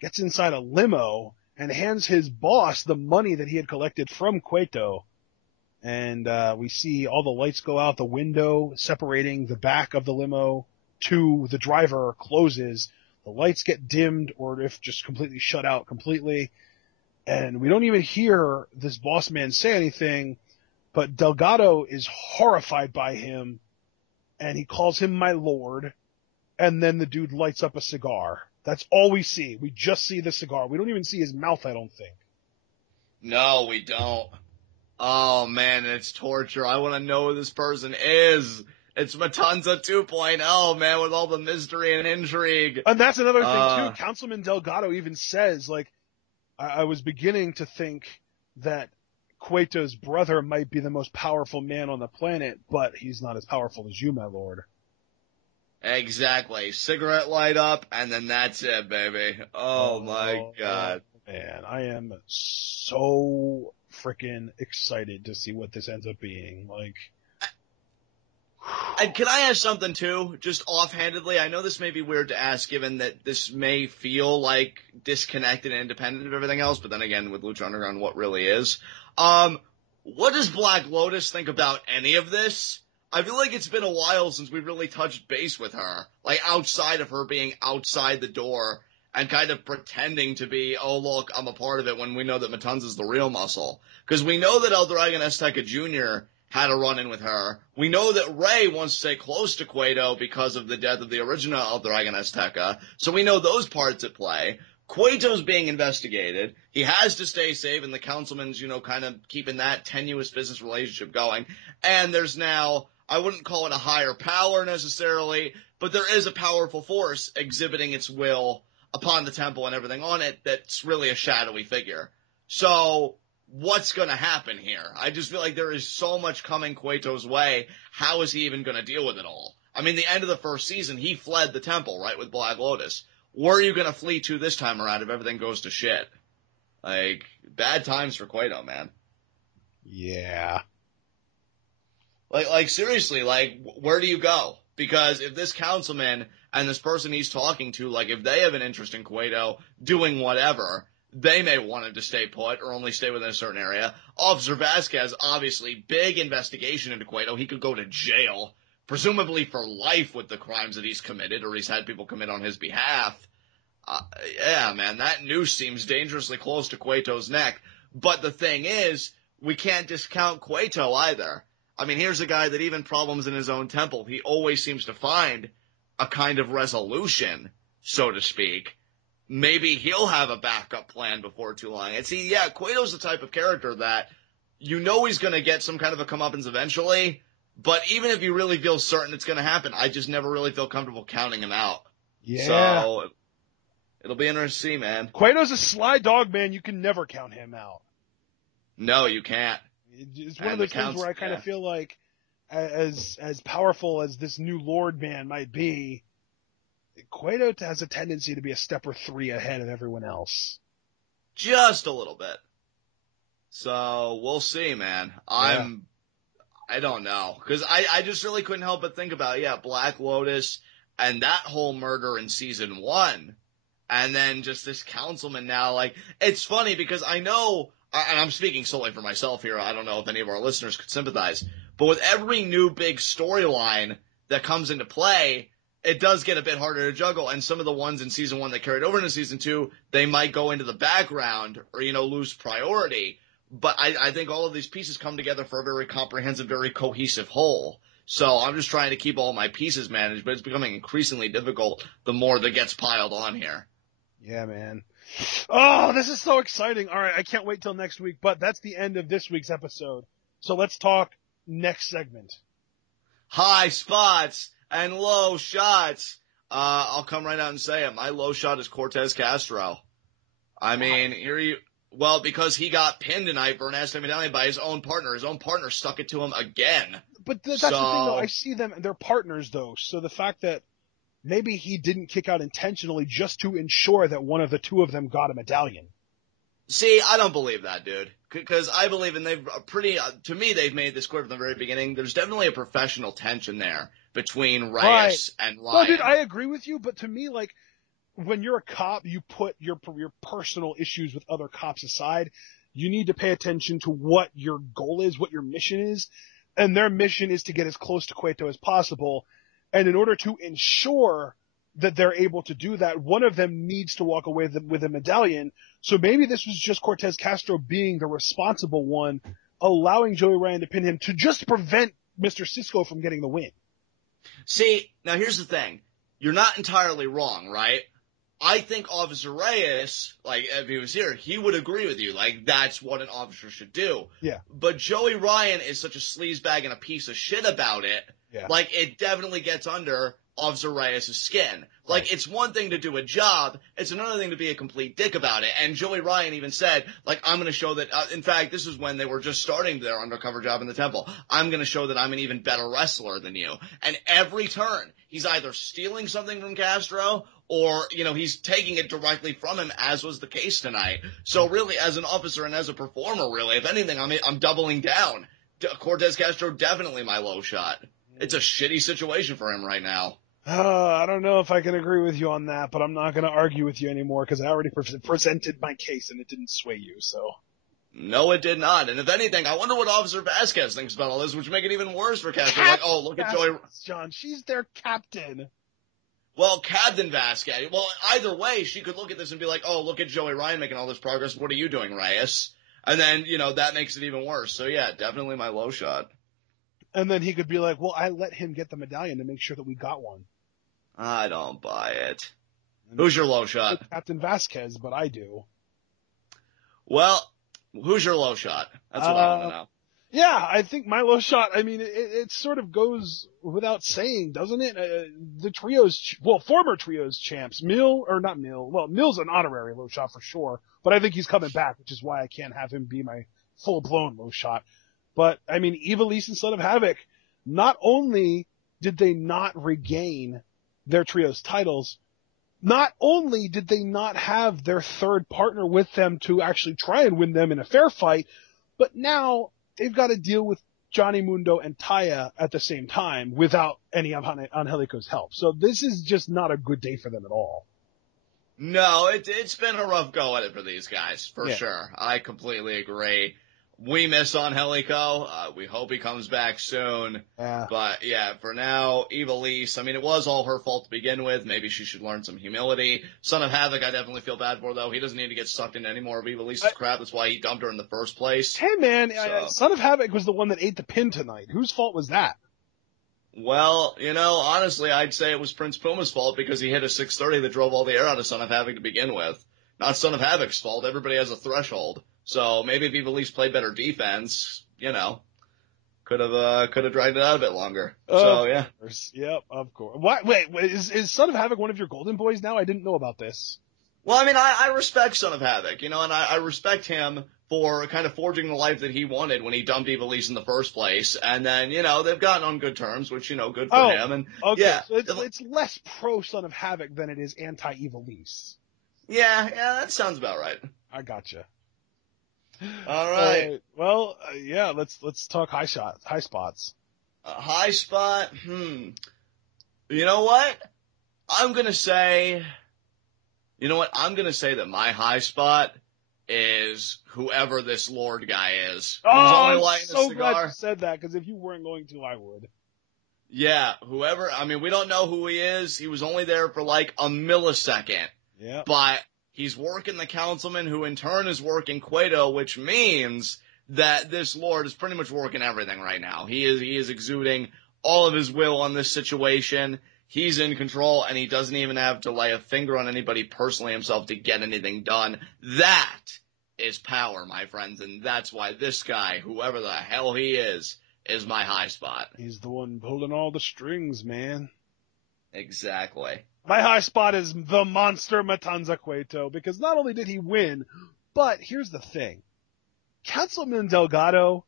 gets inside a limo and hands his boss the money that he had collected from Cueto. And we see all the lights go out the window, separating the back of the limo to the driver closes. The lights get dimmed, or if just completely shut out completely. And we don't even hear this boss man say anything. But Delgado is horrified by him, and he calls him my lord, and then the dude lights up a cigar. That's all we see. We just see the cigar. We don't even see his mouth, I don't think. No, we don't. Oh, man, it's torture. I want to know who this person is. It's Matanza 2.0, man, with all the mystery and intrigue. And that's another thing, too. Councilman Delgado even says, like, I was beginning to think that Cueto's brother might be the most powerful man on the planet, but he's not as powerful as you, my lord. Exactly. Cigarette light up, and then that's it, baby. Oh my God. Man, I am so freaking excited to see what this ends up being. Like, and can I ask something too, just offhandedly? I know this may be weird to ask given that this may feel like disconnected and independent of everything else, but then again, with Lucha Underground, what really is? What does Black Lotus think about any of this? I feel like it's been a while since we really touched base with her, like outside of her being outside the door and kind of pretending to be, oh look, I'm a part of it, when we know that Matanza's the real muscle. Because we know that El Dragon Azteca Jr. had a run-in with her. We know that Rey wants to stay close to Cueto because of the death of the original El Dragon Azteca, so we know those parts at play. Cueto's being investigated. He has to stay safe, and the councilman's, kind of keeping that tenuous business relationship going. And there's now, I wouldn't call it a higher power necessarily, but there is a powerful force exhibiting its will upon the temple and everything on it that's really a shadowy figure. So what's going to happen here? I just feel like there is so much coming Cueto's way. How is he even going to deal with it all? I mean, the end of the first season, he fled the temple, right, with Black Lotus. Where are you going to flee to this time around if everything goes to shit? Like, bad times for Cueto, man. yeah. Like seriously, like, where do you go? Because if this councilman and this person he's talking to, like, if they have an interest in Cueto doing whatever, they may want him to stay put or only stay within a certain area. Officer Vasquez, obviously, big investigation into Cueto. He could go to jail, presumably for life with the crimes that he's committed or he's had people commit on his behalf. Yeah, man, that noose seems dangerously close to Cueto's neck. But the thing is, we can't discount Cueto either. I mean, here's a guy that even problems in his own temple, he always seems to find a kind of resolution, so to speak. Maybe he'll have a backup plan before too long. And see, yeah, Cueto's the type of character that he's going to get some kind of a comeuppance eventually, but even if you really feel certain it's going to happen, I just never really feel comfortable counting him out. Yeah. So it'll be interesting to see, man. Cueto's a sly dog, man. You can never count him out. No, you can't. It's one of those things where I kind of feel like as powerful as this new Lord man might be, Cueto has a tendency to be a step or three ahead of everyone else. Just a little bit. So we'll see, man. I don't know. Because I just really couldn't help but think about, Black Lotus and that whole murder in season 1. And then just this councilman now, like, it's funny because I know, and I'm speaking solely for myself here, I don't know if any of our listeners could sympathize, but with every new big storyline that comes into play, it does get a bit harder to juggle, and some of the ones in season 1 that carried over into season 2, they might go into the background or, lose priority. But I think all of these pieces come together for a very comprehensive, very cohesive whole. So I'm just trying to keep all my pieces managed, but it's becoming increasingly difficult the more that gets piled on here. Yeah, man. Oh, this is so exciting. All right, I can't wait till next week, but that's the end of this week's episode. So let's talk next segment. High spots and low shots. I'll come right out and say it. My low shot is Cortez Castro. I mean, because he got pinned tonight for an Aztec Medallion by his own partner. His own partner stuck it to him again. But that's the thing, though. I see them, they're partners, though. So the fact that maybe he didn't kick out intentionally just to ensure that one of the two of them got a medallion. See, I don't believe that, dude. Because I believe, and to me, they've made this clear from the very beginning, there's definitely a professional tension there between Reyes and Ryan. Well, dude, I agree with you, but to me, like, when you're a cop, you put your personal issues with other cops aside. You need to pay attention to what your goal is, what your mission is, and their mission is to get as close to Cueto as possible. And in order to ensure that they're able to do that, one of them needs to walk away with a medallion. So maybe this was just Cortez Castro being the responsible one, allowing Joey Ryan to pin him to just prevent Mr. Cisco from getting the win. See, now here's the thing. You're not entirely wrong, right? I think Officer Reyes, like, if he was here, he would agree with you. Like, that's what an officer should do. Yeah. But Joey Ryan is such a sleazebag and a piece of shit about it. Yeah. Like, it definitely gets under Officer Reyes' skin. Like, Right. It's one thing to do a job, it's another thing to be a complete dick about it. And Joey Ryan even said, like, I'm going to show that, in fact, this is when they were just starting their undercover job in the temple. I'm going to show that I'm an even better wrestler than you. And every turn, he's either stealing something from Castro, or, he's taking it directly from him, as was the case tonight. So really, as an officer and as a performer, really, if anything, I'm doubling down. Cortez Castro, definitely my low shot. It's a shitty situation for him right now. I don't know if I can agree with you on that, but I'm not going to argue with you anymore because I already presented my case and it didn't sway you, so. No, it did not. And if anything, I wonder what Officer Vasquez thinks about all this, which make it even worse for Castro. Like, oh, look at Joey. John, she's their captain. Well, Captain Vasquez. Well, either way, she could look at this and be like, oh, look at Joey Ryan making all this progress. What are you doing, Reyes? And then, that makes it even worse. So, yeah, definitely my low shot. And then he could be like, well, I let him get the medallion to make sure that we got one. I don't buy it. Who's your low shot? Captain Vasquez, but I do. Well, who's your low shot? That's what I want to know. Yeah, I think my low shot, I mean, it sort of goes without saying, doesn't it? The former trios champs, Mil's an honorary low shot for sure, but I think he's coming back, which is why I can't have him be my full-blown low shot. But, I mean, Ivelisse and Son of Havoc, not only did they not regain their trios titles, not only did they not have their third partner with them to actually try and win them in a fair fight, but now they've got to deal with Johnny Mundo and Taya at the same time without any Angelico's help. So this is just not a good day for them at all. No, it's been a rough go at it for these guys, for sure. I completely agree. We miss Angelico. We hope he comes back soon. Yeah. But yeah, for now, Ivelisse, I mean, it was all her fault to begin with. Maybe she should learn some humility. Son of Havoc, I definitely feel bad for, though. He doesn't need to get sucked into any more of Ivelisse's crap. That's why he dumped her in the first place. Hey, man, Son of Havoc was the one that ate the pin tonight. Whose fault was that? Well, honestly, I'd say it was Prince Puma's fault because he hit a 630 that drove all the air out of Son of Havoc to begin with. Not Son of Havoc's fault. Everybody has a threshold. So maybe if Ivelisse played better defense, could have dragged it out a bit longer. So yeah. Yep, of course. Wait, is Son of Havoc one of your golden boys now? I didn't know about this. Well, I mean, I respect Son of Havoc, and I respect him for kind of forging the life that he wanted when he dumped Ivelisse in the first place. And then, they've gotten on good terms, which, good for him. And okay. Yeah. So it's less pro Son of Havoc than it is anti-Ivelisse. Yeah, that sounds about right. I gotcha. All right. Well, yeah, let's talk high spots. High spot? You know what? I'm gonna say that my high spot is whoever this Lord guy is. Oh, I'm so glad you said that, because if you weren't going to, I would. Yeah, whoever, I mean, we don't know who he is. He was only there for like a millisecond. Yeah. But he's working the councilman, who in turn is working Cueto, which means that this Lord is pretty much working everything right now. He is exuding all of his will on this situation. He's in control, and he doesn't even have to lay a finger on anybody personally himself to get anything done. That is power, my friends, and that's why this guy, whoever the hell he is my high spot. He's the one pulling all the strings, man. Exactly. My high spot is the monster Matanza Cueto, because not only did he win, but here's the thing. Councilman Delgado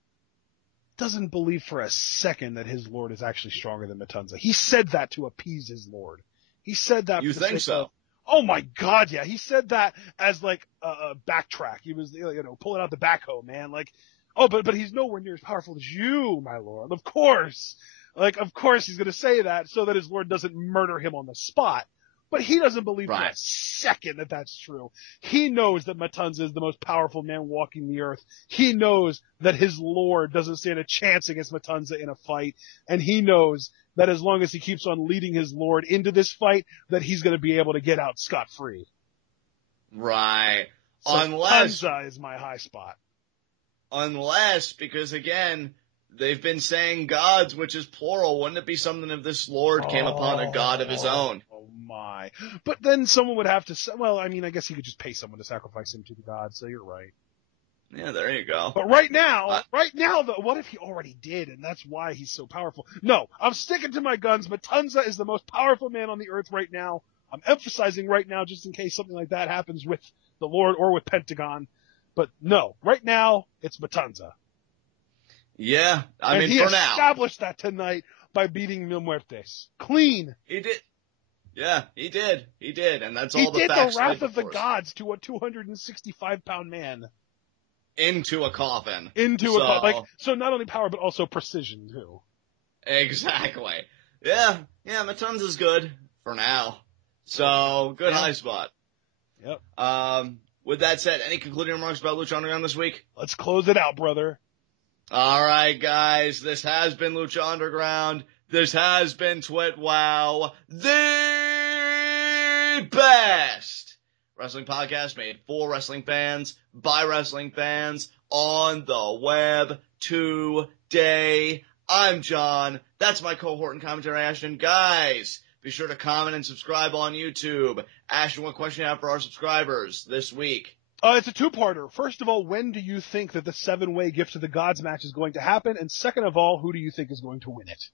doesn't believe for a second that his lord is actually stronger than Matanza. He said that to appease his lord. He said that. You think so? Oh my God, yeah. He said that as like a backtrack. He was, pulling out the backhoe, man. Like, oh, but he's nowhere near as powerful as you, my lord. Of course. Of course he's going to say that so that his lord doesn't murder him on the spot. But he doesn't believe for a second that that's true. He knows that Matanza is the most powerful man walking the earth. He knows that his lord doesn't stand a chance against Matanza in a fight. And he knows that as long as he keeps on leading his lord into this fight, that he's going to be able to get out scot-free. Right. So Matanza is my high spot. Unless, because again, they've been saying gods, which is plural. Wouldn't it be something if this lord came upon a god of his own? Oh my. But then someone would have to, well, I mean, I guess he could just pay someone to sacrifice him to the god, so you're right. Yeah, there you go. But right now, though, what if he already did, and that's why he's so powerful? No, I'm sticking to my guns. Matanza is the most powerful man on the earth right now. I'm emphasizing right now just in case something like that happens with the Lord or with Pentagon. But no, right now, it's Matanza. Yeah, I mean, and he for now. He established that tonight by beating Mil Muertes. Clean. He did. Yeah, he did. He did, and that's He all the did facts. the Wrath of the before us. Gods to a 265-pound man. Into a coffin. So not only power, but also precision, too. Exactly. Yeah, Matanza's good for now. So, good high spot. Yep. With that said, any concluding remarks about Lucha Underground this week? Let's close it out, brother. All right, guys. This has been Lucha Underground. This has been TWitWoW, the best wrestling podcast made for wrestling fans, by wrestling fans, on the web today. I'm John. That's my cohort and commentary, Ashton. Guys, be sure to comment and subscribe on YouTube. Ashton, what question do you have for our subscribers this week? It's a two-parter. First of all, when do you think that the 7-way Gift to the Gods match is going to happen? And second of all, who do you think is going to win it?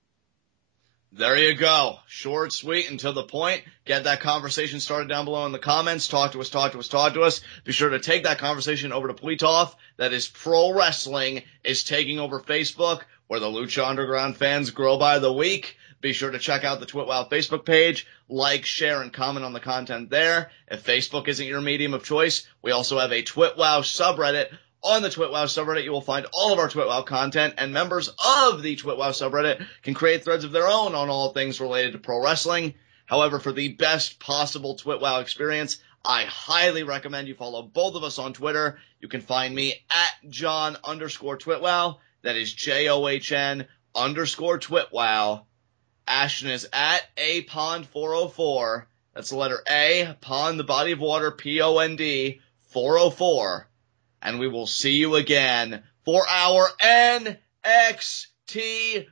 There you go. Short, sweet, and to the point. Get that conversation started down below in the comments. Talk to us. Be sure to take that conversation over to Pletoff. That is Pro Wrestling is taking over Facebook, where the Lucha Underground fans grow by the week. Be sure to check out the TWitWoW Facebook page. Like, share, and comment on the content there. If Facebook isn't your medium of choice, we also have a TWitWoW subreddit. On the TWitWoW subreddit, you will find all of our TWitWoW content, and members of the TWitWoW subreddit can create threads of their own on all things related to pro wrestling. However, for the best possible TWitWoW experience, I highly recommend you follow both of us on Twitter. You can find me at John_TWitWoW. That is JOHN_TWitWoW. Ashton is at apond404. That's the letter A, pond, the body of water, POND, 404. And we will see you again for our NXT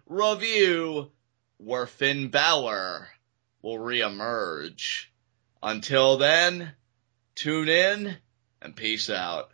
review, where Finn Balor will reemerge. Until then, tune in and peace out.